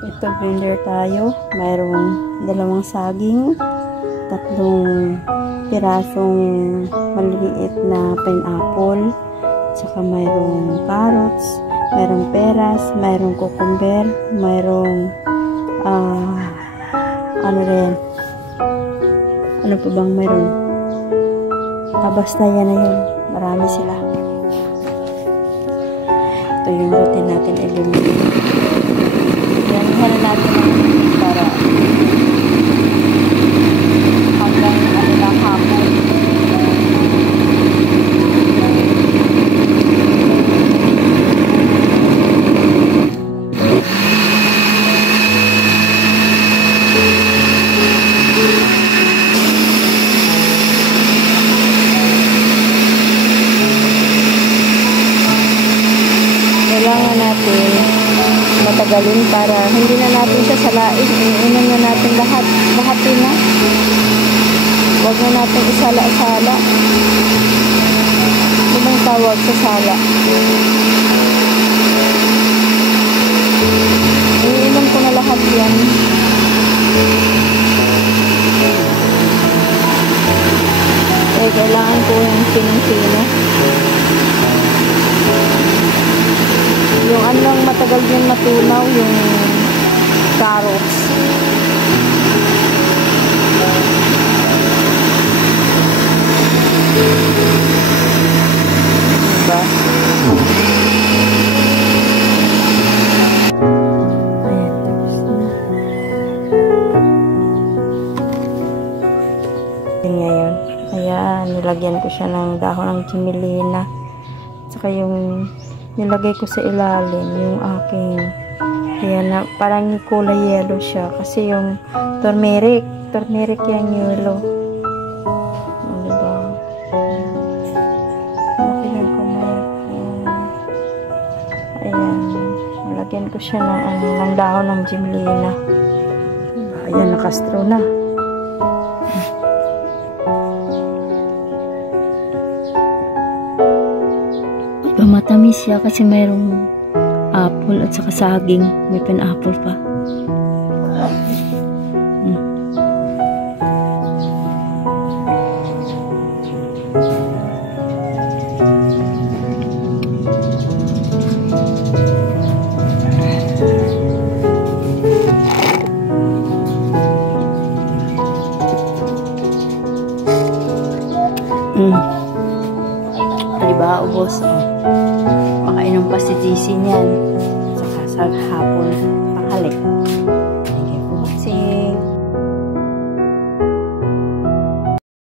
Ito, blender tayo. Mayroong 2 saging, 3 pirasong maliliit na pineapple, tsaka mayroong carrots, mayroong peras, mayroong cucumber, mayroong ano pa bang mayroon? Basta yan na yun. Marami sila. Ito yung routine natin i-blender. Yan, ihala natin para hanggang lang hapon. Kailangan natin matagalin para hindi na natin siya salain. Iinan na natin lahat na. Huwag na natin isala-sala. Ito bang tawag sa sala? Iinan ko na lahat yan. Kailangan ko yung pinong-pino. Yung anong matagal yung matunaw, yung carrots. Diba? Ayan, tapos na. Ngayon, ayan, nilagyan ko siya ng dahon ng chimilina. Tsaka yung nilagay ko sa ilalim yung aking, ayan na, parang kulay yellow siya kasi yung turmeric yung yellow. Diba? Makinig ko na yun. Ayan, nilagyan ko siya ng dahon ng chimilina. Ayan, nakastro na. Matamis siya kasi mayroong apple at saka saging. May pineapple pa.